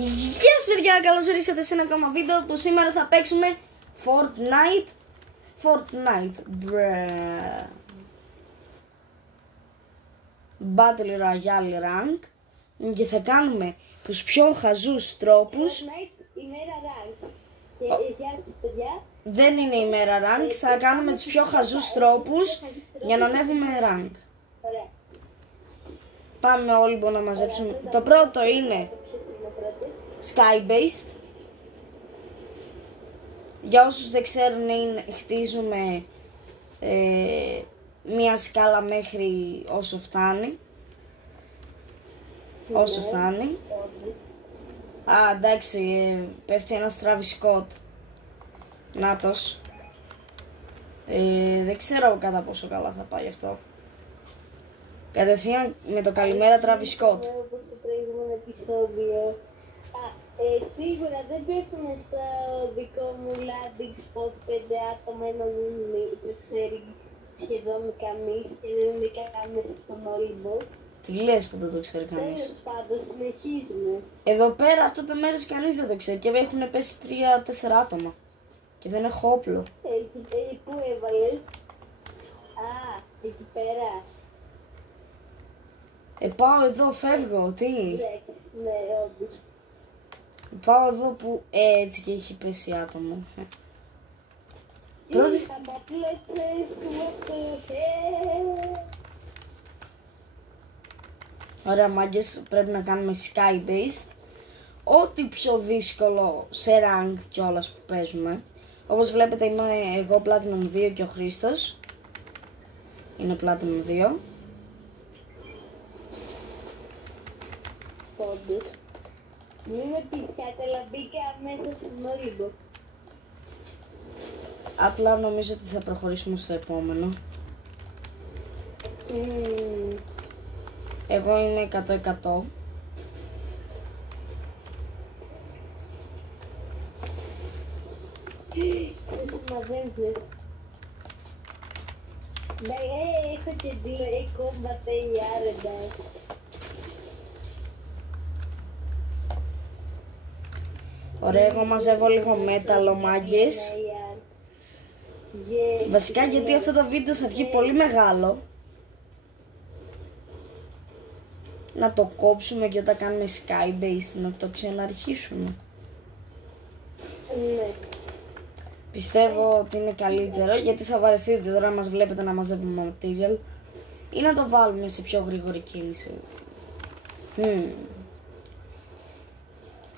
Γεια σας παιδιά, καλώς ορίσατε σε ένα ακόμα βίντεο που σήμερα θα παίξουμε Fortnite Battle Royale Rank και θα κάνουμε τους πιο χαζούς τρόπους. Fortnite ημέρα rank. Και γεια σας παιδιά. Δεν είναι ημέρα rank, θα κάνουμε τους πιο χαζούς τρόπους για να ανέβουμε rank. Ωραία. Πάμε όλοι που να μαζέψουμε. Το πρώτο είναι Ποιος είναι ο πρώτος? Sky-based. Για όσους δεν ξέρουν, χτίζουμε μία σκάλα μέχρι όσο φτάνει. Όσο φτάνει. Α, εντάξει, πέφτει ένας Travis Scott. Νάτος. Δεν ξέρω κατά πόσο καλά θα πάει αυτό. Κατευθείαν με το καλημέρα Travis Scott. Όπως στο προηγούμενο επεισόδιο. Σίγουρα δεν πέφτουμε στο δικό μου landing spot 5 άτομα, ενώ δεν το ξέρει σχεδόν κανείς και δεν είναι καν μέσα στον Όλυμπο. Τι λες που δεν το ξέρει κανείς? Τέλος πάντων, συνεχίζουμε. Εδώ πέρα αυτό το μέρος κανείς δεν το ξέρει και έχουν πέσει 3-4 άτομα. Και δεν έχω όπλο. Πού έβαλες? Α, εκεί πέρα. Πάω εδώ, φεύγω, τι? Ναι, όντως. Πάω εδώ που έτσι και έχει πέσει άτομο. Πρώτη... Θα τα πλέτσες του Ωραία μάγκες, πρέπει να κάνουμε sky-based. Ό,τι πιο δύσκολο σε rank κιόλας που παίζουμε. Όπως βλέπετε είμαι εγώ Platinum 2 και ο Χρήστος είναι Platinum 2. Όντως. Μην με πισκάτε, αλλά μπήκα μέσα στον Όλυμπο. Απλά νομίζω ότι θα προχωρήσουμε στο επόμενο. Εγώ είμαι 100%. Δεν συμμαζεύεις. Ναι, έχω και delay combat AR, εντάξει. Ωραία, εγώ μαζεύω λίγο μέταλλο μάγκες. Βασικά γιατί αυτό το βίντεο θα βγει πολύ μεγάλο. Να το κόψουμε και όταν κάνουμε sky-based να το ξαναρχίσουμε. Ναι. Πιστεύω ότι είναι καλύτερο γιατί θα βαρεθείτε τώρα μας βλέπετε να μαζεύουμε material ή να το βάλουμε σε πιο γρήγορη κίνηση.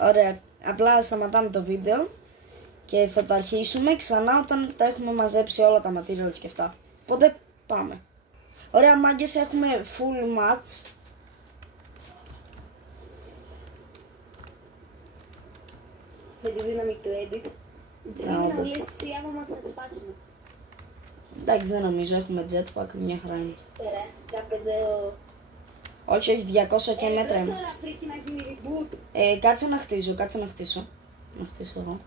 Ωραία, απλά σταματάμε το βίντεο και θα το αρχίσουμε ξανά όταν τα έχουμε μαζέψει όλα τα materials και αυτά. Οπότε πάμε. Ωραία μάγκες, έχουμε full match. Με τη δύναμη του edit. όντως. Σίγουρα άμα μας θα σπάσουμε. Εντάξει, δεν νομίζω, έχουμε jetpack, μια χαρά είμαστε. Ωραία, κάπου Όχι, 200 και μέτρα είμαστε. Τώρα πρέπει να γίνει reboot. Κάτσε να χτίσω, Να χτίσω εγώ.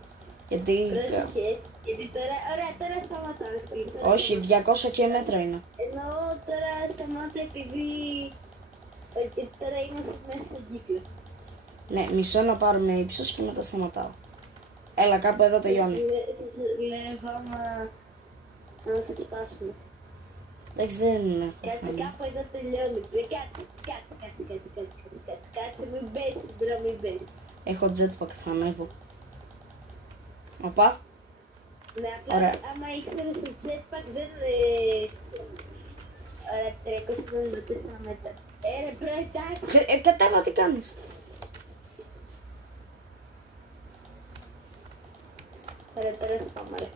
Γιατί... Πρόσεχε, γιατί τώρα, ωραία, τώρα σταματά να χτίσω. Όχι, 200 και μέτρα είναι. Ενώ τώρα σταμάτα επειδή τώρα είμαστε μέσα στον κύκλο. Ναι, μισό να πάρουμε ύψος και μετά σταματάω. Έλα, κάπου εδώ τελειώνει. Λέγω άμα να μας σπάσουμε. Εντάξει, δεν είναι. Κάτσε κάπου εδώ τελειώνει. Κάτσε, μην πέσεις, μπρο, μην πέσεις. Έχω jetpack, θα ανέβω. Οπα. Ναι, απλά Ωραία. άμα ήξερες το jetpack δεν... Ωραία, 374 μέτρα. Ρε, μπρο, εντάξει. Κατέβα, τι κάνεις? Ωραία, τώρα θα πάμε, ρε.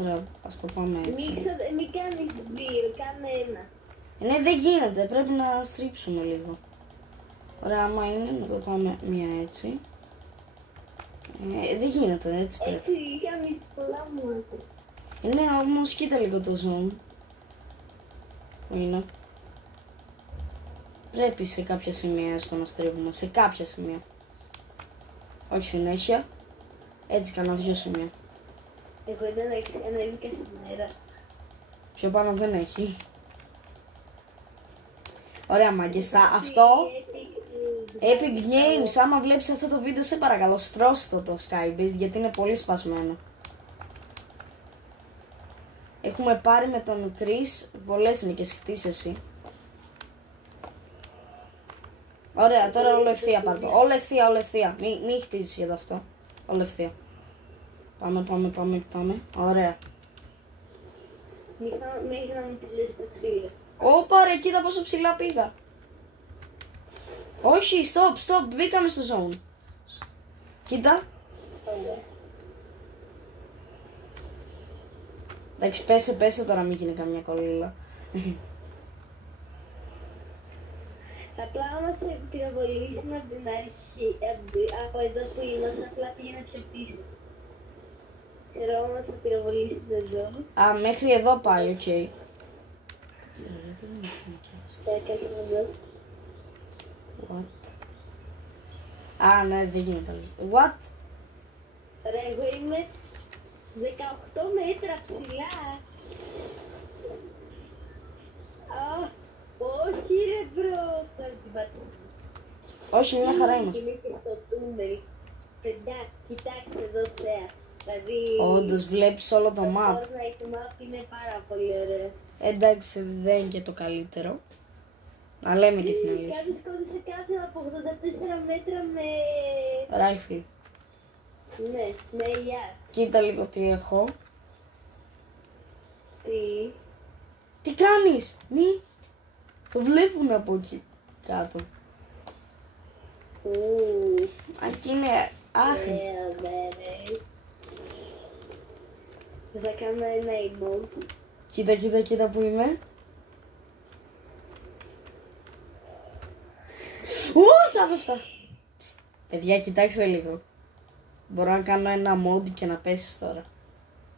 Ωραία, ας το πάμε έτσι. Μην κάνεις δύο, κάνε ένα. Ναι, δεν γίνεται, πρέπει να στρίψουμε λίγο. Ωραία, άμα είναι να το πάμε μία έτσι. Δεν γίνεται, έτσι πρέπει. Έτσι, κάνεις πολλά μου. Ναι, όμως κοίτα λίγο το zoom. Που είναι. Πρέπει σε κάποια σημεία στο να στρίβουμε, σε κάποια σημεία. Όχι συνέχεια. Έτσι κάνα 2 σημεία. Εγώ δεν ανέβηκα στην μέρα. Πιο πάνω δεν έχει. Ωραία μάγκες, αυτό Epic Games, άμα βλέπεις αυτό το βίντεο, σε παρακαλώ, στρώστε το Skybase, γιατί είναι πολύ σπασμένο. Έχουμε πάρει με τον Chris πολλές νίκες, χτίσε εσύ. Ωραία, τώρα όλο ευθεία πάρ' το. Όλο ευθεία. Μη χτίζεις για το αυτό. Όλο ευθεία. Πάμε. Ωραία. Μέχρι να μην τελειώσει το ξύλο. Ωπα ρε, κοίτα πόσο ψηλά πήγα. Όχι, stop, μπήκαμε στο zone. Κοίτα. Ωραία. Εντάξει, πέσε τώρα, μην γίνει καμιά κολλήλα. Απλά άμα σε πυροβολήσουν από την αρχή, από εδώ που είμαστε, απλά πήγαινε πιο πίσω. Ξέρω άμα σε πυροβολήσουν εδώ. Α, μέχρι εδώ πάει, οκ. Κάτσε εδώ. What? Α, ναι, δεν γίνεται. What? Ρε, εγώ είμαι 18 μέτρα ψηλά. Α, όχι ρε μπρο. Τώρα την πάτησα. Όχι, μια χαρά είμαστε. Είναι και στο τούνελ. Παιδιά, κοιτάξτε εδώ θέα. Δηλαδή... Όντως, βλέπεις όλο το map. Το Fortnite map είναι πάρα πολύ ωραίο. Εντάξει, δεν είναι και το καλύτερο. Να λέμε και την αλήθεια. Κάποιος σκότωσε κάποιον από 84 μέτρα με... Rifle. Ναι, με AR. Κοίτα λίγο τι έχω. Τι... Τι κάνεις, μη. Το βλέπουν από εκεί κάτω. Αν και είναι άχρηστο. Θα κάνω ένα emote. Κοίτα που είμαι. Θα πέφτα. Παιδιά, κοιτάξτε λίγο. Μπορώ να κάνω ένα mod και να πέσεις τώρα.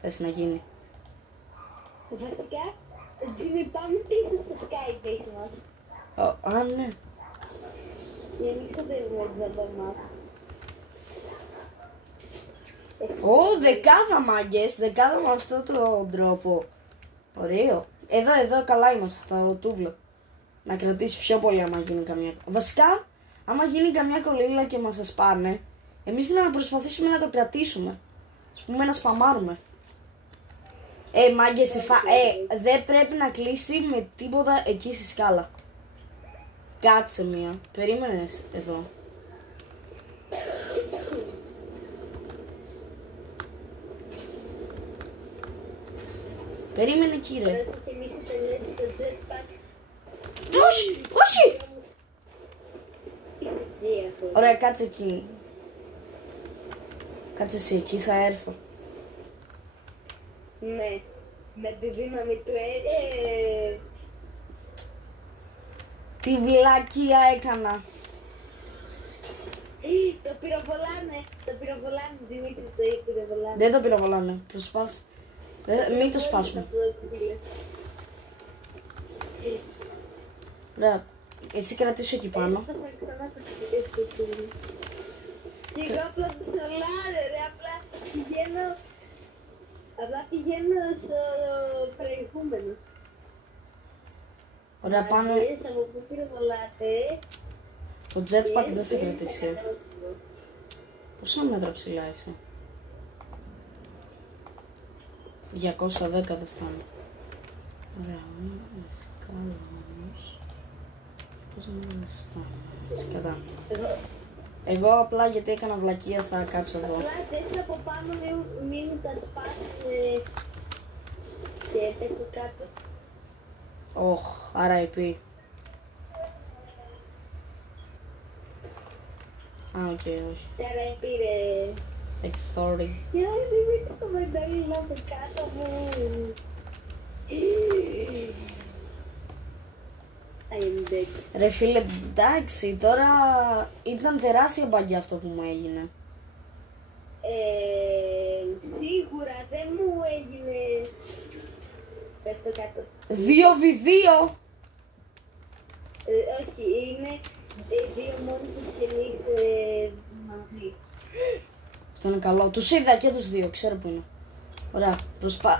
Θες να γίνει. Βασικά, Jimmy, πάμε πίσω στο Skybase μας. Α, ναι. Για να μην ξοδεύουμε τζάμπα μας. Δεκάδα μάγκες, δεκάδα με αυτόν τον τρόπο. Ωραίο. Εδώ καλά είμαστε, στο τούβλο. Να κρατήσει πιο πολύ άμα γίνει καμιά... Βασικά, άμα γίνει καμιά κολλήλα και μας ασπάνε, εμείς να προσπαθήσουμε να το κρατήσουμε. Ας πούμε να σπαμάρουμε. Μάγκες, δεν πρέπει να κλείσει με τίποτα εκεί στη σκάλα. Κάτσε μία. Περίμενες εδώ. Περίμενε κύριε. Τώρα θα θυμίσει τελειώσει το jetpack. Όχι! Όχι! Είσαι εκεί αυτό. Ωραία, κάτσε εκεί. Κάτσε εσύ εκεί, θα έρθω. Ναι, με τη δύναμη του Τι βλακεία έκανα. Το πυροβολάνε, Δημήτρη, το πυροβολάνε. Δεν το πυροβολάνε. Προσπάθησε. Μην το σπάσουμε. Ωραία. Εσύ κρατήσου εκεί πάνω. Και εγώ απλά το σολάρε, ρε, απλά πηγαίνω στο προηγούμενο. Ωραία, πάμε. Από πού πυροβολάτε. Το jetpack δεν θα κρατήσει. Πόσα μέτρα ψηλά είσαι? 210 δεν φτάνει. Ωραία, σκάλα όμως. Πόσα μέτρα φτάνει? Κατά. Εγώ απλά γιατί έκανα βλακεία θα κάτσω εδώ. Απλά έτσι από πάνω μην τα σπάσουν και πες το κάτω. Άρα IP. Οκ, όχι. Τώρα πήρε... Extorting. Για να μην το κομμεντάρι από κάτω μου. Ρε φίλε, εντάξει, τώρα ήταν τεράστια μπαγκιά αυτό που μου έγινε. Σίγουρα δεν μου έγινε... Πέφτω κάτω. 2v2! Όχι, είναι δύο μόνοι τους και εμείς μαζί. Αυτό είναι καλό. Τους είδα και τους δύο, ξέρω που είναι. Ωραία,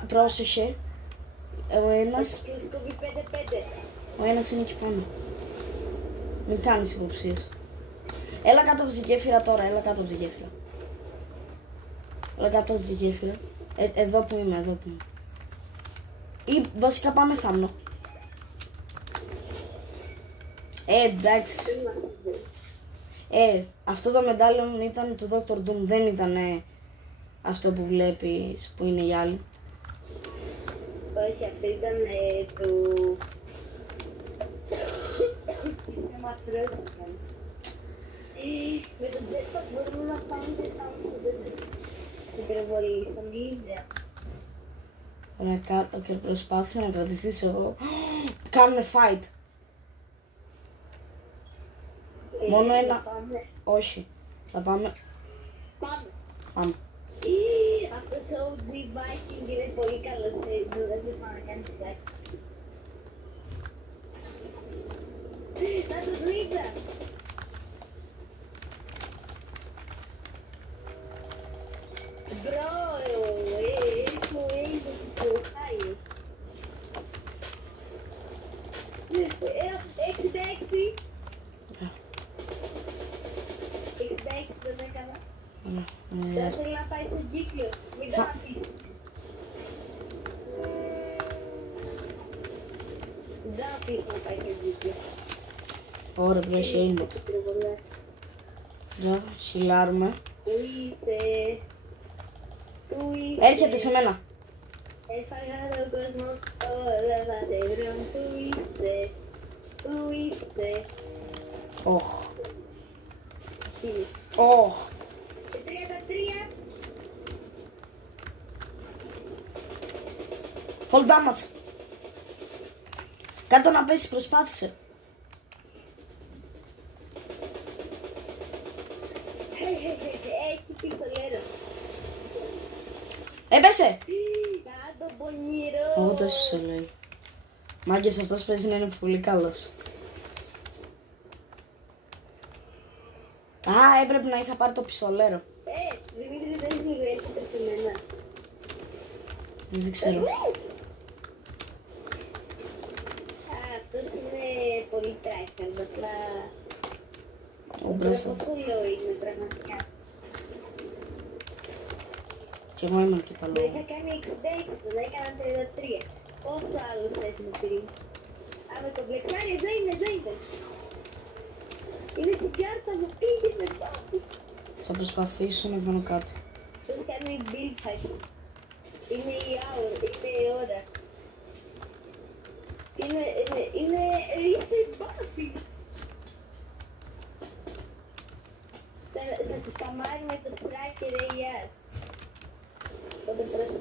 πρόσεχε. Ο ένας... Κλειστοβεί 5-5. Ο ένας είναι εκεί πάνω. Μην κάνεις υποψίες. Έλα κάτω από τη γέφυρα τώρα, έλα κάτω από τη γέφυρα. Έλα κάτω από τη γέφυρα. Εδώ που είμαι, εδώ που είμαι. Ή βασικά πάμε θάμνο. Εντάξει. Αυτό το μετάλλιο ήταν του Dr. Doom, δεν ήταν αυτό που βλέπεις που είναι οι άλλοι. Όχι, αυτό ήταν του... Είσαι μαθρός ήταν. Με το jetpack μπορούμε να πάμε σε στην πυροβολή, στον Λίδια. Ωραία, κάτω και προσπάθησα να κρατηθείς εγώ. Κάνουμε fight. Μόνο ένα. Πάμε. Όχι. Θα πάμε. Πάμε. Πάμε. Αυτός ο OG Viking είναι πολύ καλός, δεν πάμε να κάνει φυλάκι. Θα τους βρήκα. Bro, έχω έζω το χάει. 66. 66 δεν έκανα. Δεν θέλει να πάει στον κύκλο. Μην το αφήσεις. Δεν αφήσεις να πάει στον κύκλο. Ωραία, που έχει aimbot. Για, χιλάρουμε. Πού είσαι. Πού είσαι. Έρχεται σε μένα. Έφαγα τον κόσμο, όλα θα σε βρουν. Πού είσαι. Πού είσαι. Οχ. Τι. Οχ. 33. Full damage. Κάτω να πέσει, προσπάθησε. Έχει πιστολέρο. Έπεσε. Κάτω πονηρό. Εγώ τόσο σε λέει. Μάγκες, αυτός παίζει να είναι πολύ καλός. Α, έπρεπε να είχα πάρει το πιστολέρο. Δημήτρη, δεν είναι λίγο έρχεται σε μένα. Δεν ξέρω. Αυτός είναι πολύ tryhard, απλά... Ο μπροστά. Πόσο low είναι πραγματικά. Κι εγώ είμαι αρκετά Το λόγο. είχα κάνει 66, τον έκανα 33. Πόσο άλλο θες με πριν. Άμα το μπλεξάρει, εδώ είναι, εδώ είναι. Είναι στην κάρτα μου, πήγαινε πάλι. Θα προσπαθήσω να κάνω κάτι. Σας κάνει build hack. Είναι η ώρα. Είσαι μπάφι. Θα σου σπαμάρει με το Striker AR. Τότε πρόσεχε.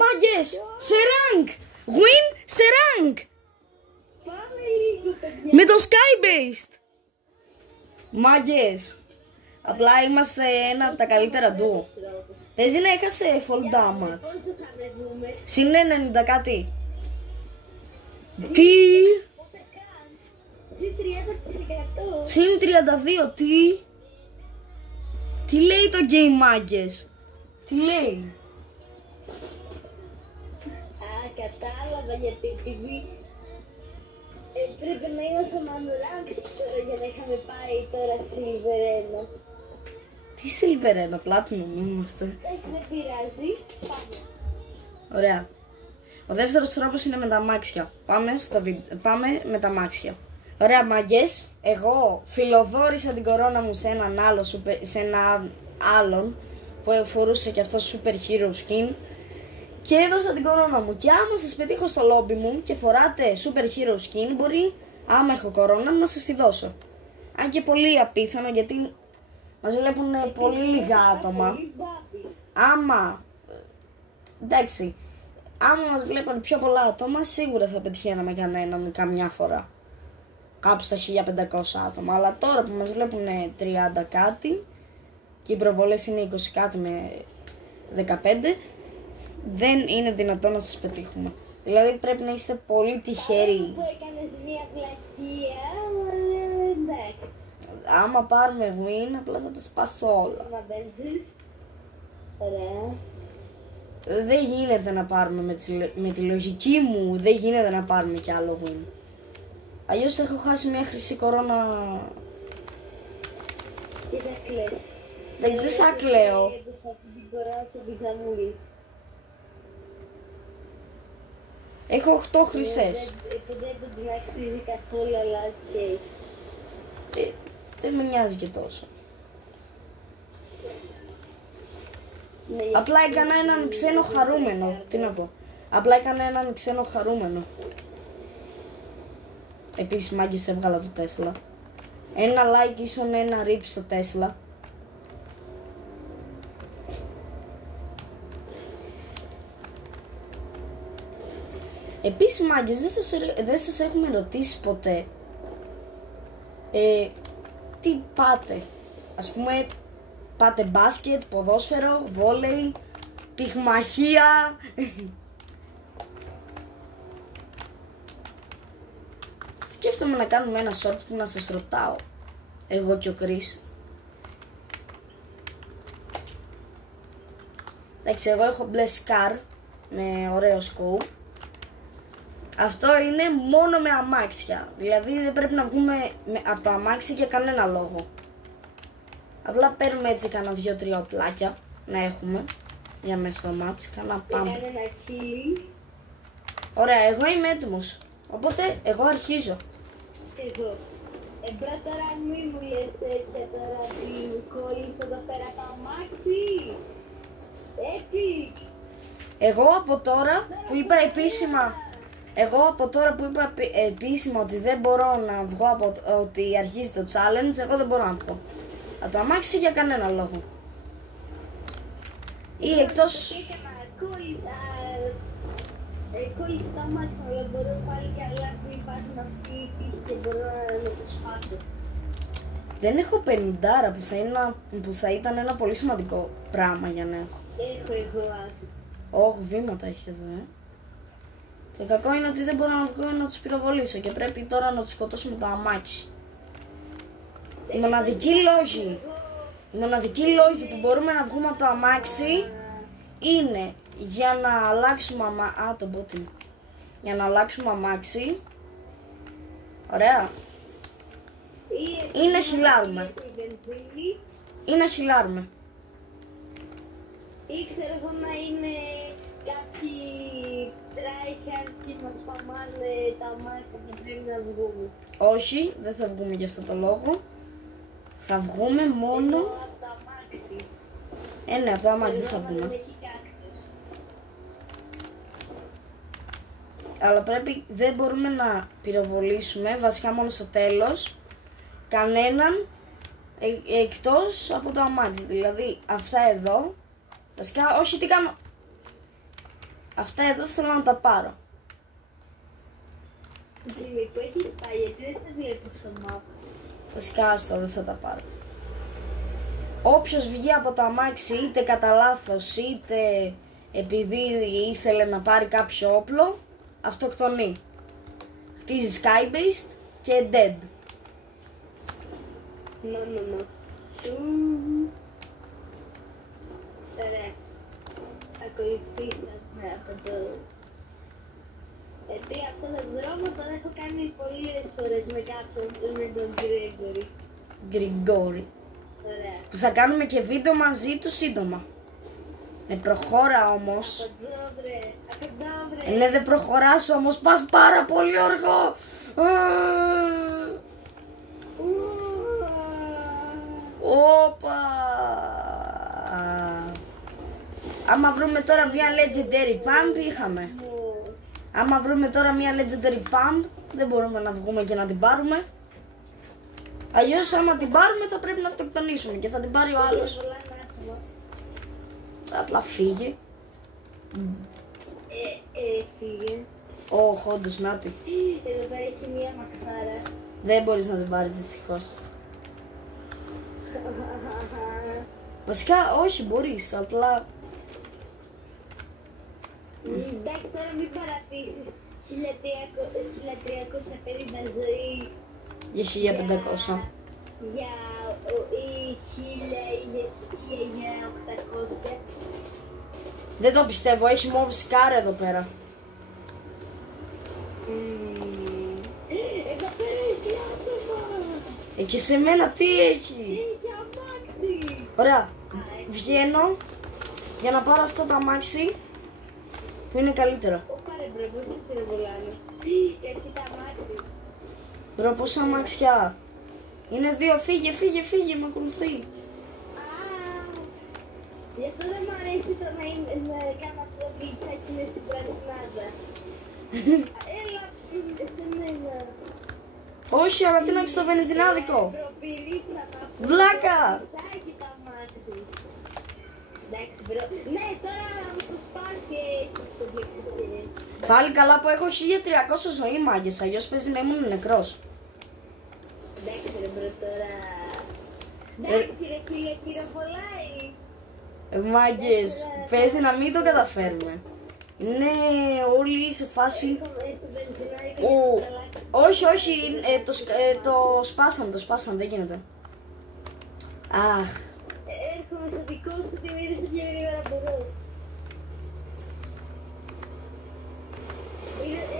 Μάγκες! Σε rank! Win σε rank! Πάμε λίγο, παιδιά. Με το Sky-Based! Μάγκες! Απλά είμαστε ένα από τα καλύτερα ντουο. Παίζει να έχασε full damage. Πόσο θα με δούμε. Συν 90 κάτι. Τι! Πότε καν. Συν 30%. Συν 32, τι! Τι λέει το game, μάγκες? Τι λέει? Κατάλαβα γιατί επειδή πρέπει να είμαστε unranked τώρα για να είχαμε πάει τώρα Silver 1. Τι Silver 1, Platinum είμαστε. Δεν πειράζει, πάμε. Ωραία. Ο δεύτερος τρόπος είναι με τα αμάξια. Πάμε με τα αμάξια. Ωραία, μάγκες. Εγώ φιλοδόρησα την κορώνα μου σε έναν άλλον που φορούσε και αυτό super hero skin. Και έδωσα την κορώνα μου. Και άμα σας πετύχω στο λόμπι μου και φοράτε super hero skin, μπορεί, άμα έχω κορώνα, να σας τη δώσω. Αν και πολύ απίθανο, γιατί μας βλέπουν πολύ λίγα άτομα. Εντάξει, άμα μας βλέπουν πιο πολλά άτομα, σίγουρα θα πετυχαίναμε κανέναν καμιά φορά. Κάπου στα 1500 άτομα. Αλλά τώρα που μας βλέπουν 30 κάτι και οι προβολές είναι 20 κάτι με 15, δεν είναι δυνατόν να σας πετύχουμε. Δηλαδή πρέπει να είστε πολύ τυχεροί. Που έκανες μια πλακία, εντάξει. Άμα πάρουμε win, απλά θα τα σπάσω όλα. Ωραία. Δεν γίνεται να πάρουμε με τη λογική μου, δεν γίνεται να πάρουμε κι άλλο win. Αλλιώς έχω χάσει μια χρυσή κορώνα. Τι θα κλαις? Εντάξει, δεν θα κλαίω. Την κορώνα σε πιτζαμούλη. Έχω 8 χρυσές. Δεν την αξίζει καθόλου, αλλά οκ. Δεν με νοιάζει και τόσο. Ναι, Απλά έκανα έναν ξένο χαρούμενο. Τι να πω. Απλά έκανα έναν ξένο χαρούμενο. Επίσης μάγκες έβγαλα το Τέσλα. Ένα like ίσον ένα rip στο Τέσλα. Επίσης μάγκες δεν σας έχουμε ρωτήσει ποτέ τι πάτε. Ας πούμε πάτε μπάσκετ, ποδόσφαιρο, βόλεϊ, πυγμαχία. Σκέφτομαι να κάνουμε ένα short που να σας ρωτάω. Εγώ και ο Chris. Εντάξει, εγώ έχω μπλε σκάρ με ωραίο scope. Αυτό είναι μόνο με αμάξια. Δηλαδή δεν πρέπει να βγούμε από το αμάξι για κανένα λόγο. Απλά παίρνουμε έτσι κανένα 2-3 οπλάκια να έχουμε για μέσα στο μάτς. Κάνα πάμπ. Ωραία, εγώ είμαι έτοιμος. Οπότε εγώ αρχίζω. Εγώ. Τώρα μη μου λες τέτοια τώρα την κόλλησε εδώ πέρα το αμάξι. Epic. Εγώ από τώρα που είπα επίσημα ότι δεν μπορώ να βγω από ότι αρχίζει το challenge, εγώ δεν μπορώ να βγω από το αμάξι για κανένα λόγο. Ή εκτός... Κόλλησε το αμάξι μου, αλλά μπορώ πάλι και άλλα που υπάρχουν αυτοί και μπορώ να το σπάσω. Δεν έχω 50 που θα ήταν ένα πολύ σημαντικό πράγμα για να έχω. Έχω άσο. Όχι, βήματα έχει εδώ, Το κακό είναι ότι δεν μπορώ να βγω να τους πυροβολήσω και πρέπει τώρα να τους σκοτώσουμε το αμάξι. Οι μοναδικοί λόγοι που μπορούμε να βγούμε από το αμάξι είναι για να αλλάξουμε για να αλλάξουμε αμάξι. Ωραία. Ή να χιλάρουμε. Ή ξέρω εγώ να είναι κάποιοι tryhard και μας σπαμάνε τα αμάξι και πρέπει να βγούμε. Όχι, δεν θα βγούμε για αυτό το λόγο. Θα βγούμε μόνο... Από το αμάξι. Ναι, από το αμάξι δεν θα βγούμε. Αλλά δεν μπορούμε να πυροβολήσουμε, βασικά μόνο στο τέλος, κανέναν εκτός από το αμάξι. Δηλαδή αυτά εδώ, βασικά όχι τι κάνω, αυτά εδώ θέλω να τα πάρω. Τζίμι, που έχεις πάει, γιατί δεν σε βλέπω στο map. Βασικά άστο, δεν θα τα πάρω. Όποιος βγει από το αμάξι είτε κατά λάθος είτε επειδή ήθελε να πάρει κάποιο όπλο, αυτοκτονεί. Χτίζει skybase και dead. No. Ωραία. Ακολουθήσαμε από το... Γιατί αυτό το δρόμο τον έχω κάνει πολλές φορές με κάποιον, με τον Γκριγκόρη. Ωραία. Που θα κάνουμε και βίντεο μαζί του σύντομα. Προχώρα όμως. Ναι, δεν προχωράς όμως, πας πάρα πολύ αργά. Όπα. Άμα βρούμε τώρα μια legendary pump, είχαμε. Άμα βρούμε τώρα μια legendary pump, δεν μπορούμε να βγούμε και να την πάρουμε. Αλλιώς άμα την πάρουμε θα πρέπει να αυτοκτονήσουμε και θα την πάρει ο άλλος. Απλά φύγε. Φύγε. Όχι, όντως, νάτι. Εδώ πέρα έχει μία μαξάρα. Δεν μπορείς να την πάρεις δυστυχώς. Βασικά όχι, μπορείς, απλά... Εντάξει, τώρα μην παρατήσεις 1350 ζωή Για 1500. για ή 1000 ή 1800. Δεν το πιστεύω, έχει μόβ σκάρ εδώ πέρα. Εδώ πέρα έχει άτομα. Και σε μένα τι έχει. Έχει αμάξι. Ωραία, βγαίνω για να πάρω αυτό το αμάξι που είναι καλύτερο. Πάρε μπρο, πώς είσαι ρε βολάνε. Έχει τα αμάξι. Μπρο, πόσα αμάξια. Είναι 2, φύγε, με ακολουθεί. Γι' αυτό δεν μου αρέσει το να κάνω αυτό το πίτσα και είναι στην πρασινάδα. Έλα, σε μένα. Όχι, αλλά τι να έχεις το βενζινάδικο. Προπηρίτσα να πω. Βλάκα. Θα έχει τα μάτια. Εντάξει, μπρο. Ναι, τώρα μου το σπάς και έχεις το πλεξικέ. Πάλι καλά που έχω 1300 ζωή, μάγκες, αλλιώς παίζει να ήμουν νεκρός. Εντάξει ρε μπρο, τώρα. Εντάξει ρε φίλε, κυροβολάει. Μάγκες, παίζει να μην το καταφέρουμε. Είναι όλοι σε φάση... Όχι, το σπάσαν, δεν γίνεται. Αχ. Έρχομαι στο δικό σου, τη μύρισε πιο γρήγορα μπορώ.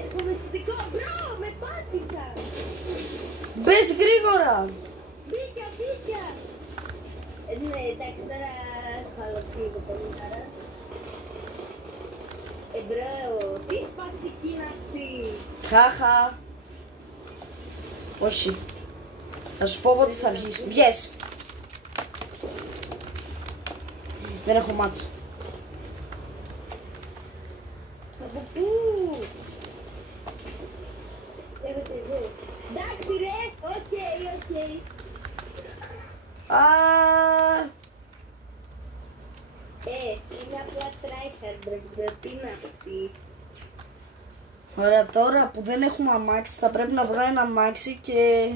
Έρχομαι στο δικό, μπρο, με πάτησα. Μπες γρήγορα. Μπήκα. Ναι, εντάξει, τώρα σχαλοφύγω πολύ χαρά. Μπρο, τι σπαστική να αυτή. Χάχα. Όχι. Θα σου πω πότε θα βγεις. Βγες. Δεν έχω μάτς. Από πού? Έρχεται εδώ. Εντάξει ρε, οκ. Είναι απλά tryhard, μπρο, τι είναι αυτή. Ωραία, τώρα που δεν έχουμε αμάξι θα πρέπει να βρω ένα αμάξι και...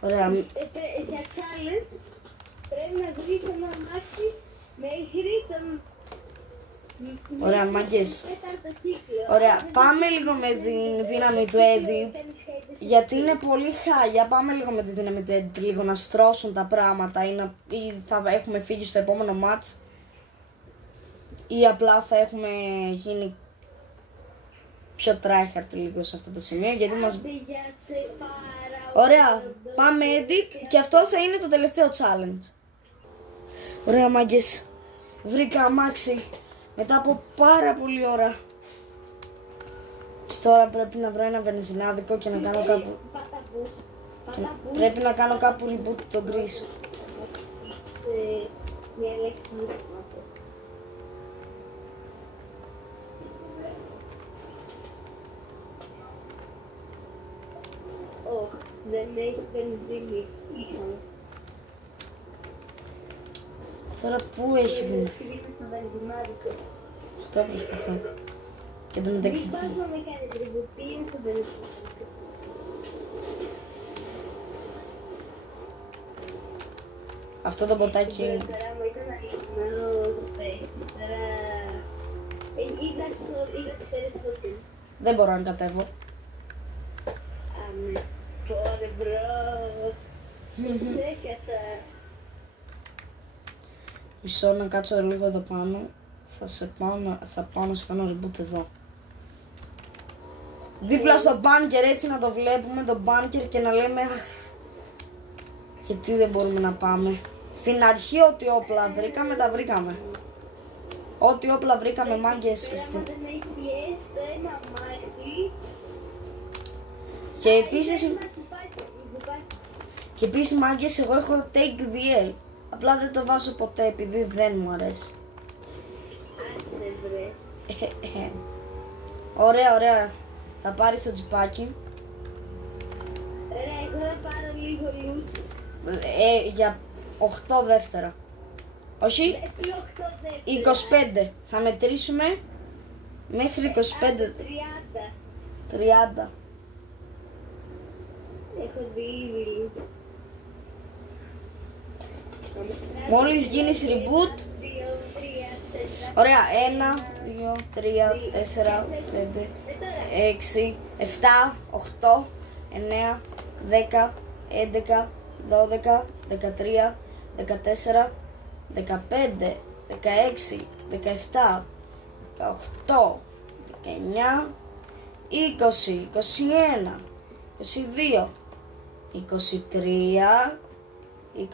Ωραία. Για challenge πρέπει να βρεις ένα αμάξι μέχρι τον... Ωραία, μάγκες. τέταρτο κύκλο. Ωραία, πάμε λίγο με τη δύναμη του edit. Γιατί είναι πολύ χάλια. Πάμε λίγο με τη δύναμη του edit, λίγο να στρώσουν τα πράγματα ή θα έχουμε φύγει στο επόμενο match. Ή απλά θα έχουμε γίνει πιο tryhard λίγο σε αυτό το σημείο, γιατί μας... Ωραία, πάμε edit και αυτό θα είναι το τελευταίο challenge. Ωραία, μάγκες, βρήκα αμάξι μετά από πάρα πολλή ώρα. Και τώρα πρέπει να βρω ένα βενζινάδικο και να κάνω κάπου... Πρέπει να κάνω κάπου reboot το Greece. Μια λέξη μου θυμάται. Δεν έχει βενζίνη. Είχαμε. Τώρα πού έχει βενζίνη? Στο βενζινάδικο. Αυτό προσπαθώ. Και το μεταξύ... Μην πας να με κάνεις ρeboot, στο βενζινάδικο. Αυτό το μποτάκι... Τώρα μου ήταν αληθινός παίχτης. Τώρα... Είδα περισσότερο. Δεν μπορώ να κατέβω. Πόρε μπρο. Έκατσα. Μισό να κάτσω λίγο εδώ πάνω. Θα πάω να σε κάνω reboot εδώ. Δίπλα στο bunker, έτσι να το βλέπουμε το bunker και να λέμε αχ, γιατί δεν μπορούμε να πάμε. Στην αρχή ό,τι όπλα βρήκαμε τα βρήκαμε. Ό,τι όπλα βρήκαμε, μάγκες. Και επίσης μάγκες, εγώ έχω take the L. Απλά δεν το βάζω ποτέ επειδή δεν μου αρέσει. Ωραία, ωραία. Θα πάρεις το τζιπάκι. Ωραία, εγώ θα πάρω λίγο loot. Για 8 δεύτερα. Όχι, 25. Θα μετρήσουμε μέχρι 25. 30. Έχω δει ήδη loot. Μόλις γίνεις reboot. Ωραία, 1, 2, 3, 4, 5, 6, 7, 8, 9, 10, 11, 12, 13, 14, 15, 16, 17, 18, 19, 20, 21, 22, 23, 24,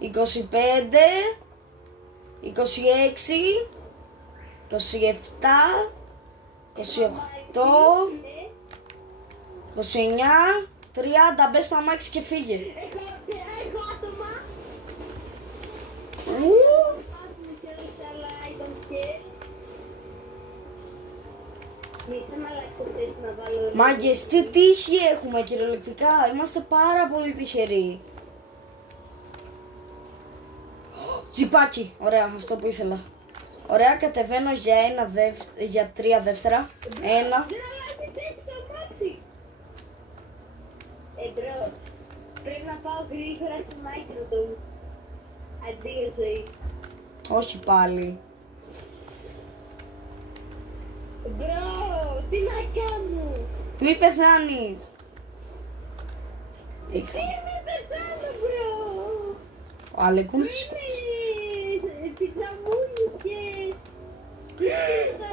25, 26, 27, 28, 29, 30, μπες στο αμάξι και φύγε. Έχω άτομα. Πάμε και όλα τα άλλα items και... Μη σε μαλάξω θες να βάλω... Μάγκες, τι τύχη έχουμε κυριολεκτικά, είμαστε πάρα πολύ τυχεροί. Τζιπάκι, ωραία, αυτό που ήθελα. Ωραία, κατεβαίνω για 3 δεύτερα. 1. Δεν αλλάζει θέση το αμάξι. Μπρο, πρέπει να πάω γρήγορα σε Microdome. Αντίο ζωή. Όχι πάλι. Μπρο, τι να κάνω. Μη πεθάνεις. Τι με πεθάνω, μπρο. Ο Αλεκούνς Είναι πιτζαμούλης και... Θα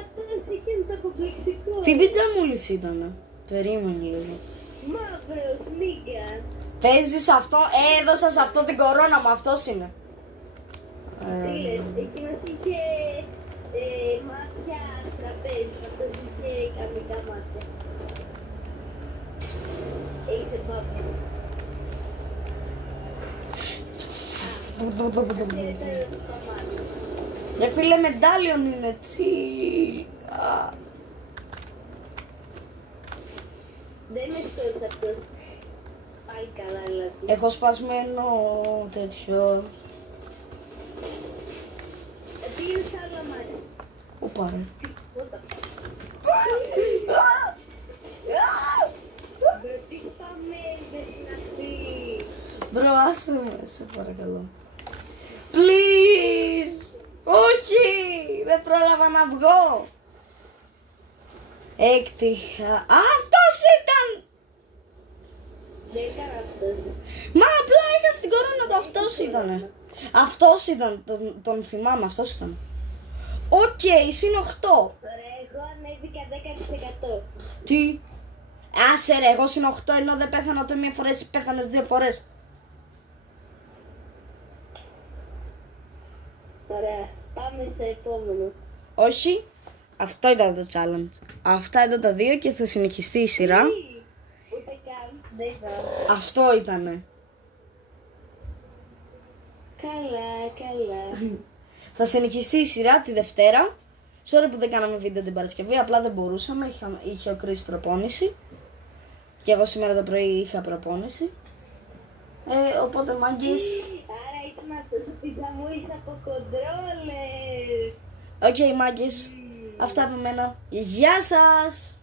είχε το κομπλεξικό. τι πιτζαμούλης ήτανε. Περίμενε λίγο. Μαύρος, λίγα. Παίζεις αυτό, έδωσα σε αυτό την κορώνα μου, αυτός είναι. Τι λες, εκείνος είχε μάτια στραπές, αυτός είχε καμικά μάτια. Είσαι πάπια. Ρε φίλε, μετάλλιον είναι, chill. Δεν είναι στόλος αυτός. Πάλι καλά, δηλαδή. Έχω σπασμένο τέτοιο. Πήγαινε στα άλλα μάτια. Πού πάρε. Πότα. Μπρο, τι πάμε, δεν συναχθεί. Μπρο, άσε με, σε παρακαλώ. Please! Όχι! Δεν πρόλαβα να βγω. Έκτυχα. Αυτός ήταν! Δεν έκανα αυτός. Μα απλά είχα στην κορώνα του, αυτός ήτανε. Αυτός ήταν, τον θυμάμαι, αυτός ήταν. Οκ, συν 8. Ωραία, εγώ ανέβηκα 10%. Τι? Άσε ρε, εγώ συν 8 ενώ δεν πέθανα ούτε μία φορά, εσύ πέθανες 2 φορές. Ωραία, πάμε στο επόμενο. Όχι, αυτό ήταν το challenge. Αυτά ήταν τα δύο και θα συνεχιστεί η σειρά. Ούτε καν, δεν είδα. Αυτό ήτανε. Καλά, καλά. Θα συνεχιστεί η σειρά τη Δευτέρα. Sorry που δεν κάναμε βίντεο την Παρασκευή, απλά δεν μπορούσαμε, είχε ο Chris προπόνηση. Και εγώ σήμερα το πρωί είχα προπόνηση. Οπότε μάγκες. Άρα ήταν αυτός ο πιτζαμούλης από κοντρόλερ. Οκ, μάγκες. Αυτά από μένα. Γεια σας!